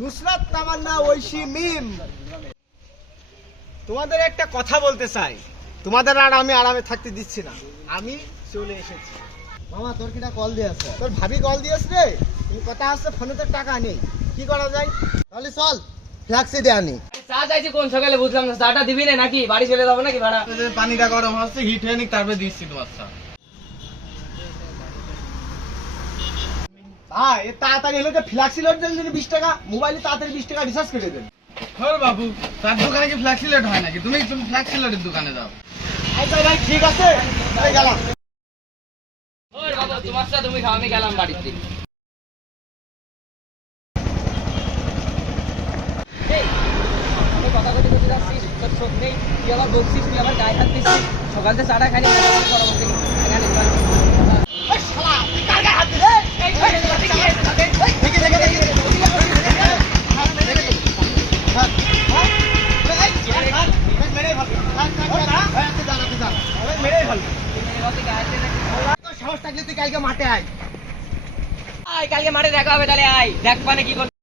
নুসরাত তামান্না ঐশী মিম, তোমাদের একটা কথা বলতে চাই। তোমাদের আর আমি আরামে থাকতে দিচ্ছি না, আমি চলে এসেছি। মামা তোর কিটা কল দিয়ে আছে? তোর ভাবি কল দিয়েছ রে, তুমি কথা আসছে, ফোনে তো টাকা নেই, কি করা যায়? তাহলে চল ফ্ল্যাক্সি দিয়ে আনি। চা চাইছি কোন সকালে বুঝলাম না, চাটা দিবি না নাকি বাড়ি চলে যাবো নাকি ভাড়া? পানিটা গরম হচ্ছে, হিট হয়ে নিক, তারপরে দিচ্ছি তোমার চা। ভাই এ তাড়াতাড়ি হলে ফ্ল্যাক্সি লোড দেন, যদি 20 টাকা মোবাইলে তাড়াতাড়ি 20 টাকা রিচার্জ কেটে দেন। হর বাবু, তার দোকানে কি ফ্ল্যাক্সিলেট হয় নাকি? তুমি ফ্ল্যাক্সিলেটের দোকানে যাও। আচ্ছা ভাই ঠিক আছে, আমি গেলাম। ওর বাবা তোমার চা তুমি খাও, আমি গেলাম বাড়িতে। এই, আমি কথা বলতে বলতে যাচ্ছিস, তোর চোখ নেই, তুই আবার বলছিস, তুই আবার গায়ে হাত দিচ্ছিস। সকাল থেকে চাটা খাইনি, পরবর্তী এখানে এই শালা, তুই কার গায়ে হাত দিলি? সাহস থাকলে তুই কালকে মাঠে আয়। কালকে মাঠে দেখা হবে, তাহলে আয় দেখ মানে কি করতে